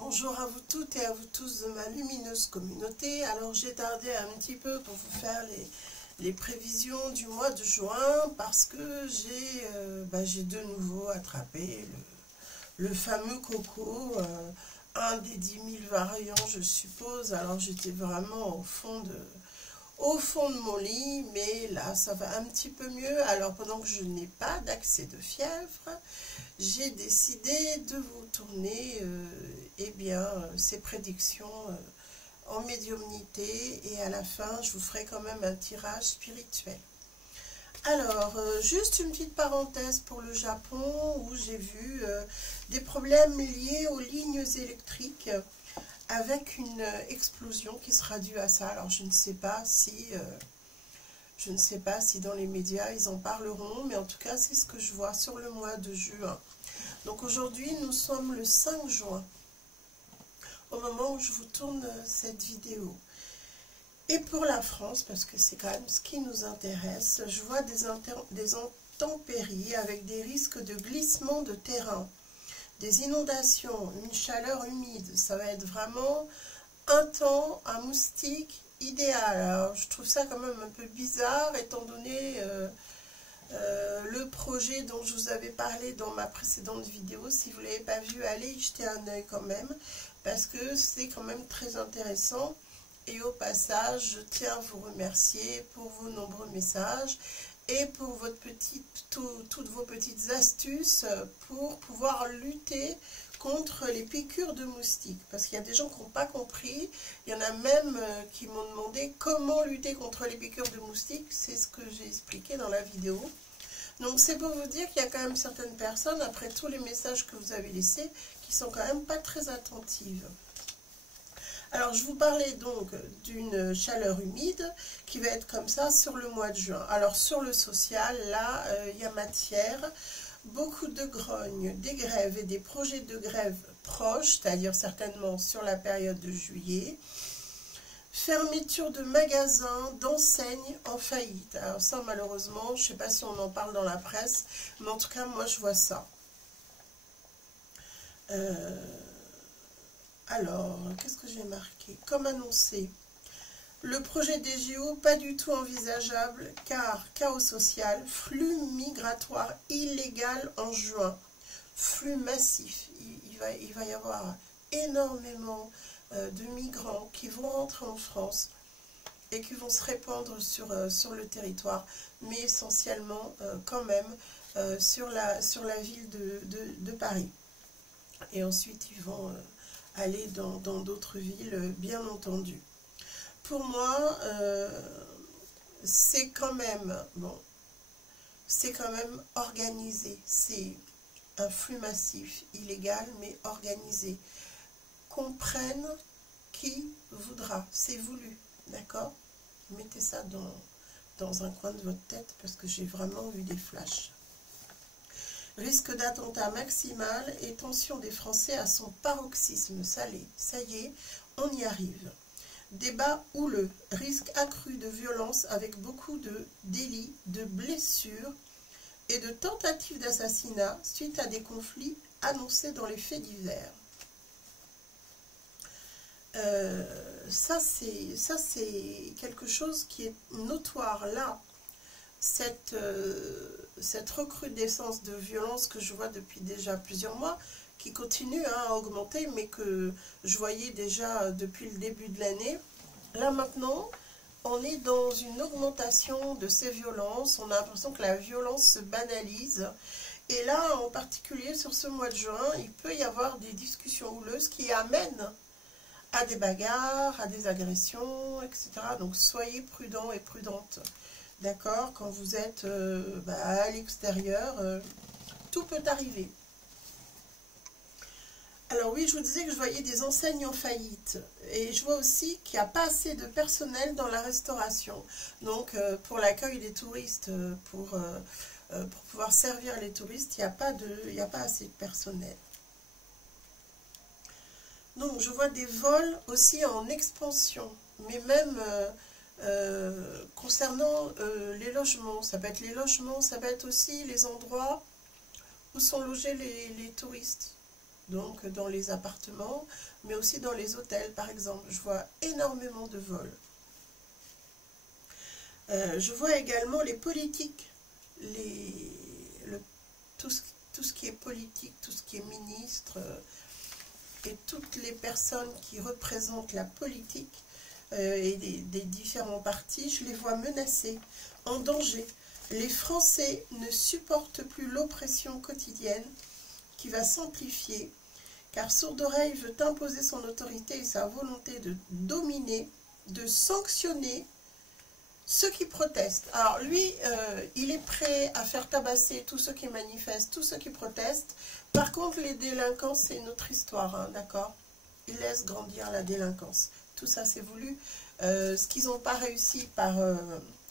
Bonjour à vous toutes et à vous tous de ma lumineuse communauté. Alors j'ai tardé un petit peu pour vous faire les prévisions du mois de juin parce que j'ai de nouveau attrapé le fameux coco, un des 10 000 variants je suppose. Alors j'étais vraiment au fond de mon lit, mais là ça va un petit peu mieux. Alors pendant que je n'ai pas d'accès de fièvre, j'ai décidé de vous tourner ces prédictions en médiumnité, et à la fin je vous ferai quand même un tirage spirituel. Alors, juste une petite parenthèse pour le Japon, où j'ai vu des problèmes liés aux lignes électriques avec une explosion qui sera due à ça. Alors je ne sais pas si dans les médias ils en parleront, mais en tout cas c'est ce que je vois sur le mois de juin. Donc aujourd'hui nous sommes le 5 juin, au moment où je vous tourne cette vidéo. Et pour la France, parce que c'est quand même ce qui nous intéresse, je vois des intempéries avec des risques de glissement de terrain, des inondations, une chaleur humide. Ça va être vraiment un temps, un moustique idéal. Alors, je trouve ça quand même un peu bizarre, étant donné le projet dont je vous avais parlé dans ma précédente vidéo. Si vous ne l'avez pas vu, allez y jeter un œil quand même, parce que c'est quand même très intéressant. Et au passage, je tiens à vous remercier pour vos nombreux messages et pour toutes vos petites astuces pour pouvoir lutter contre les piqûres de moustiques. Parce qu'il y a des gens qui n'ont pas compris. Il y en a même qui m'ont demandé comment lutter contre les piqûres de moustiques. C'est ce que j'ai expliqué dans la vidéo. Donc c'est pour vous dire qu'il y a quand même certaines personnes, après tous les messages que vous avez laissés, qui sont quand même pas très attentives. Alors, je vous parlais donc d'une chaleur humide qui va être comme ça sur le mois de juin. Alors, sur le social, là, il y a matière. Beaucoup de grognes, des grèves et des projets de grève proches, c'est-à-dire certainement sur la période de juillet. Fermeture de magasins, d'enseignes en faillite. Alors ça, malheureusement, je ne sais pas si on en parle dans la presse, mais en tout cas, moi, je vois ça. Alors, qu'est-ce que j'ai marqué? Comme annoncé, le projet des JO, pas du tout envisageable, car chaos social, flux migratoire illégal en juin, flux massif. Il va y avoir énormément de migrants qui vont rentrer en France et qui vont se répandre sur le territoire, mais essentiellement quand même sur la ville de Paris. Et ensuite, ils vont aller dans d'autres villes, bien entendu. Pour moi, c'est quand même organisé. C'est un flux massif, illégal, mais organisé. Qu'on prenne qui voudra, c'est voulu, d'accord? Mettez ça dans un coin de votre tête, parce que j'ai vraiment vu des flashs. Risque d'attentat maximal et tension des Français à son paroxysme. Ça y est, on y arrive. Débat houleux, risque accru de violence avec beaucoup de délits, de blessures et de tentatives d'assassinat suite à des conflits annoncés dans les faits divers. Ça c'est quelque chose qui est notoire là. Cette recrudescence de violence que je vois depuis déjà plusieurs mois, qui continue à augmenter, mais que je voyais déjà depuis le début de l'année. Là maintenant, on est dans une augmentation de ces violences. On a l'impression que la violence se banalise. Et là, en particulier sur ce mois de juin, il peut y avoir des discussions houleuses qui amènent à des bagarres, à des agressions, etc. Donc soyez prudents et prudentes. D'accord, quand vous êtes à l'extérieur, tout peut arriver. Alors oui, je vous disais que je voyais des enseignes en faillite. Et je vois aussi qu'il n'y a pas assez de personnel dans la restauration. Donc pour l'accueil des touristes, pour pouvoir servir les touristes, il n'y a pas assez de personnel. Donc je vois des vols aussi en expansion. Mais même concernant les logements, ça peut être les logements, ça peut être aussi les endroits où sont logés les touristes. donc dans les appartements, mais aussi dans les hôtels par exemple. Je vois énormément de vols. Je vois également les politiques, tout ce qui est politique, tout ce qui est ministre, et toutes les personnes qui représentent la politique et des différents partis, je les vois menacés, en danger. Les Français ne supportent plus l'oppression quotidienne qui va s'amplifier, car Sourd-Oreille veut imposer son autorité et sa volonté de dominer, de sanctionner ceux qui protestent. Alors lui, il est prêt à faire tabasser tous ceux qui manifestent, tous ceux qui protestent. Par contre, les délinquants, c'est une autre histoire, hein, d'accord? Il laisse grandir la délinquance. Tout ça, c'est voulu. Ce qu'ils n'ont pas réussi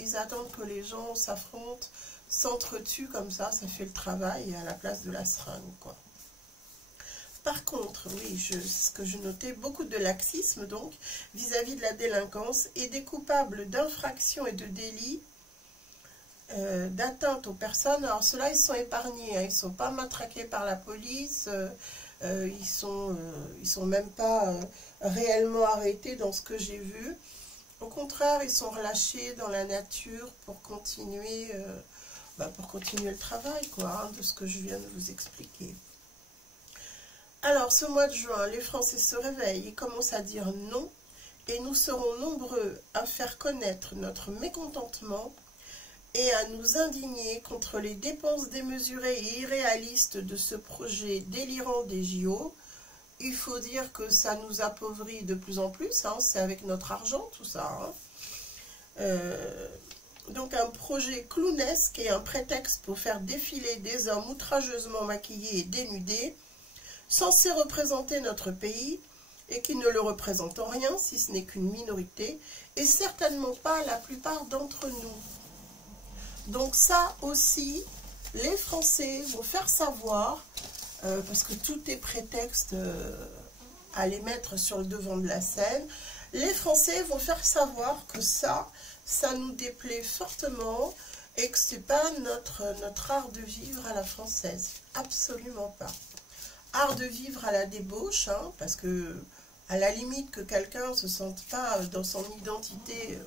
ils attendent que les gens s'affrontent, s'entretuent comme ça fait le travail à la place de la seringue, quoi. Par contre, oui, ce que je notais, beaucoup de laxisme, donc, vis-à-vis de la délinquance et des coupables d'infractions et de délits, d'atteinte aux personnes. Alors, ceux-là, ils sont épargnés, hein, ils ne sont pas matraqués par la police, ils sont même pas réellement arrêtés dans ce que j'ai vu. Au contraire, ils sont relâchés dans la nature pour continuer, le travail, quoi, hein, de ce que je viens de vous expliquer. Alors, ce mois de juin, les Français se réveillent et commencent à dire non, et nous serons nombreux à faire connaître notre mécontentement et à nous indigner contre les dépenses démesurées et irréalistes de ce projet délirant des JO. Il faut dire que ça nous appauvrit de plus en plus, hein, c'est avec notre argent tout ça. Hein. Donc un projet clownesque et un prétexte pour faire défiler des hommes outrageusement maquillés et dénudés, censés représenter notre pays, et qui ne le représentent en rien, si ce n'est qu'une minorité, et certainement pas la plupart d'entre nous. Donc ça aussi, les Français vont faire savoir, parce que tout est prétexte à les mettre sur le devant de la scène, les Français vont faire savoir que ça nous déplaît fortement, et que ce n'est pas notre art de vivre à la française, absolument pas. Art de vivre à la débauche, hein, parce que à la limite que quelqu'un ne se sente pas dans son identité,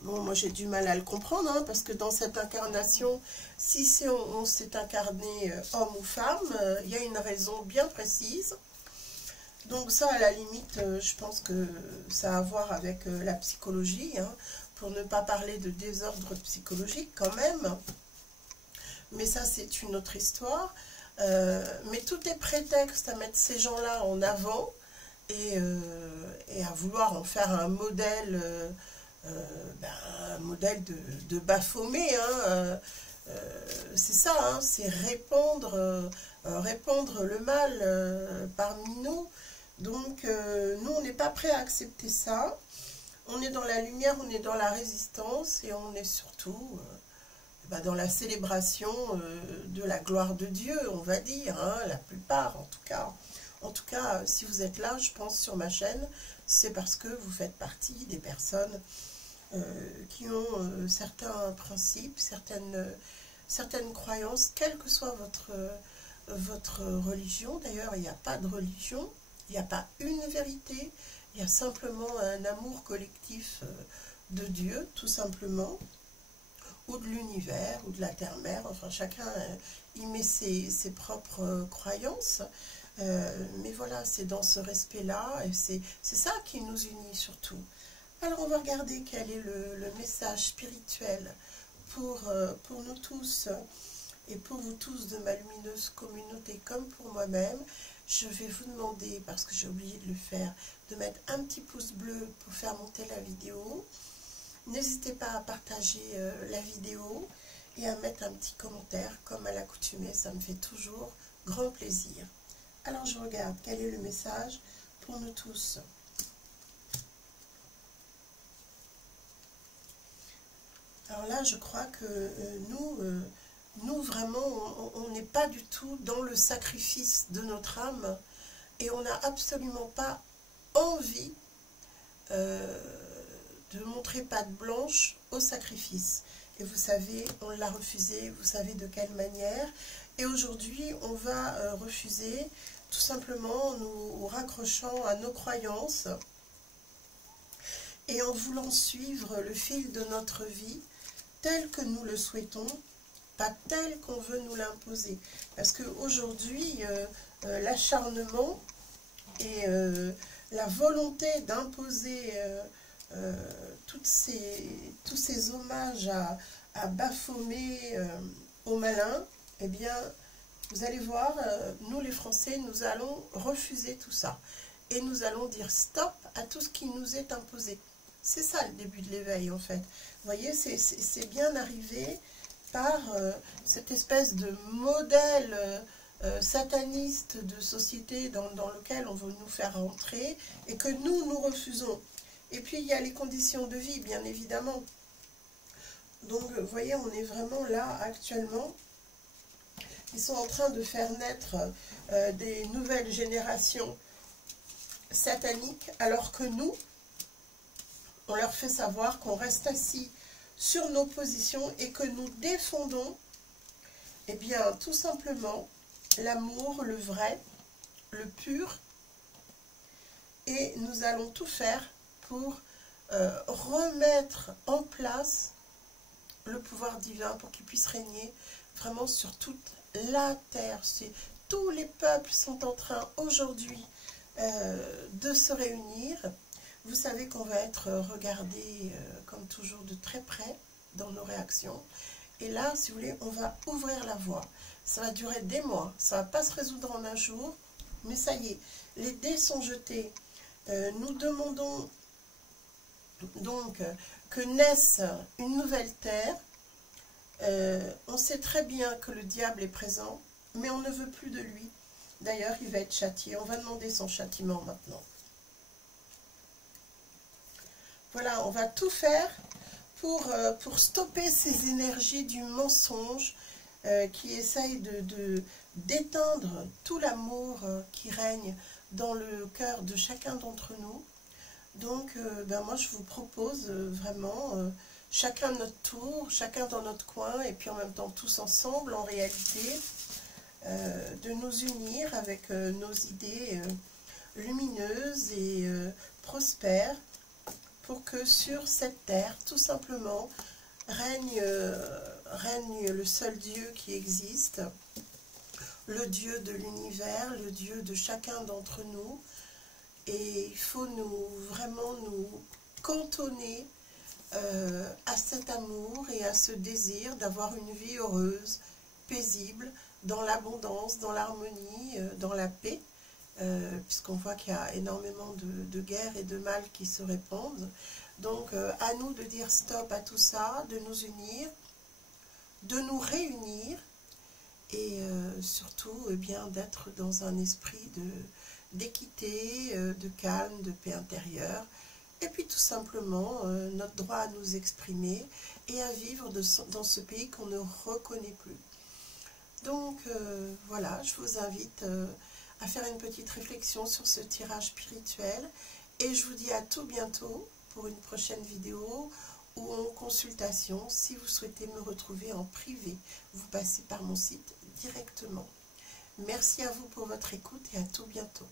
bon, moi j'ai du mal à le comprendre, hein, parce que dans cette incarnation, si on s'est incarné homme ou femme, il y a une raison bien précise. Donc ça, à la limite, je pense que ça a à voir avec la psychologie, hein, pour ne pas parler de désordre psychologique quand même. Mais ça, c'est une autre histoire. Mais tout est prétexte à mettre ces gens-là en avant et à vouloir en faire un modèle, de Baphomet. Hein, c'est ça, hein, c'est répandre le mal parmi nous. Donc, nous, on n'est pas prêt à accepter ça. On est dans la lumière, on est dans la résistance et on est surtout... dans la célébration de la gloire de Dieu, on va dire, hein, la plupart en tout cas. En tout cas, si vous êtes là, je pense, sur ma chaîne, c'est parce que vous faites partie des personnes qui ont certains principes, certaines croyances, quelle que soit votre religion. D'ailleurs, il n'y a pas de religion, il n'y a pas une vérité, il y a simplement un amour collectif de Dieu, tout simplement, ou de l'univers, ou de la terre-mère, enfin chacun y met ses propres croyances, mais voilà, c'est dans ce respect-là, et c'est ça qui nous unit surtout. Alors on va regarder quel est le message spirituel pour nous tous, et pour vous tous de ma lumineuse communauté comme pour moi-même. Je vais vous demander, parce que j'ai oublié de le faire, de mettre un petit pouce bleu pour faire monter la vidéo. N'hésitez pas à partager la vidéo et à mettre un petit commentaire, comme à l'accoutumée, ça me fait toujours grand plaisir. Alors je regarde, quel est le message pour nous tous? Alors là, je crois que nous vraiment, on n'est pas du tout dans le sacrifice de notre âme, et on n'a absolument pas envie de montrer patte blanche au sacrifice. Et vous savez, on l'a refusé, vous savez de quelle manière. Et aujourd'hui, on va refuser tout simplement en nous raccrochant à nos croyances et en voulant suivre le fil de notre vie tel que nous le souhaitons, pas tel qu'on veut nous l'imposer. Parce qu'aujourd'hui, l'acharnement et la volonté d'imposer tous ces hommages à Baphomet au malin, eh bien, vous allez voir, nous les Français, nous allons refuser tout ça. Et nous allons dire stop à tout ce qui nous est imposé. C'est ça le début de l'éveil en fait. Vous voyez, c'est bien arrivé par cette espèce de modèle sataniste de société dans lequel on veut nous faire entrer et que nous refusons. Et puis il y a les conditions de vie, bien évidemment. Donc vous voyez, on est vraiment là actuellement. Ils sont en train de faire naître des nouvelles générations sataniques, alors que nous, on leur fait savoir qu'on reste assis sur nos positions et que nous défendons, eh bien, tout simplement, l'amour, le vrai, le pur, et nous allons tout faire pour remettre en place le pouvoir divin pour qu'il puisse régner vraiment sur toute la terre. Tous les peuples sont en train aujourd'hui de se réunir. Vous savez qu'on va être regardé comme toujours de très près dans nos réactions. Et là, si vous voulez, on va ouvrir la voie. Ça va durer des mois, ça ne va pas se résoudre en un jour, mais ça y est, les dés sont jetés. Nous demandons donc que naisse une nouvelle terre. On sait très bien que le diable est présent, mais on ne veut plus de lui. D'ailleurs, il va être châtié. On va demander son châtiment maintenant. Voilà, on va tout faire pour stopper ces énergies du mensonge qui essayent d'éteindre tout l'amour qui règne dans le cœur de chacun d'entre nous. Donc, moi, je vous propose vraiment, chacun notre tour, chacun dans notre coin, et puis en même temps tous ensemble, en réalité, de nous unir avec nos idées lumineuses et prospères, pour que sur cette terre, tout simplement, règne le seul Dieu qui existe, le Dieu de l'univers, le Dieu de chacun d'entre nous. Et il faut vraiment nous cantonner à cet amour et à ce désir d'avoir une vie heureuse, paisible, dans l'abondance, dans l'harmonie, dans la paix, puisqu'on voit qu'il y a énormément de guerres et de mal qui se répandent. Donc à nous de dire stop à tout ça, de nous unir, de nous réunir, et surtout bien d'être dans un esprit d'équité, de calme, de paix intérieure, et puis tout simplement notre droit à nous exprimer et à vivre dans ce pays qu'on ne reconnaît plus. Donc voilà, je vous invite à faire une petite réflexion sur ce tirage spirituel, et je vous dis à tout bientôt pour une prochaine vidéo ou en consultation. Si vous souhaitez me retrouver en privé, vous passez par mon site directement. Merci à vous pour votre écoute et à tout bientôt.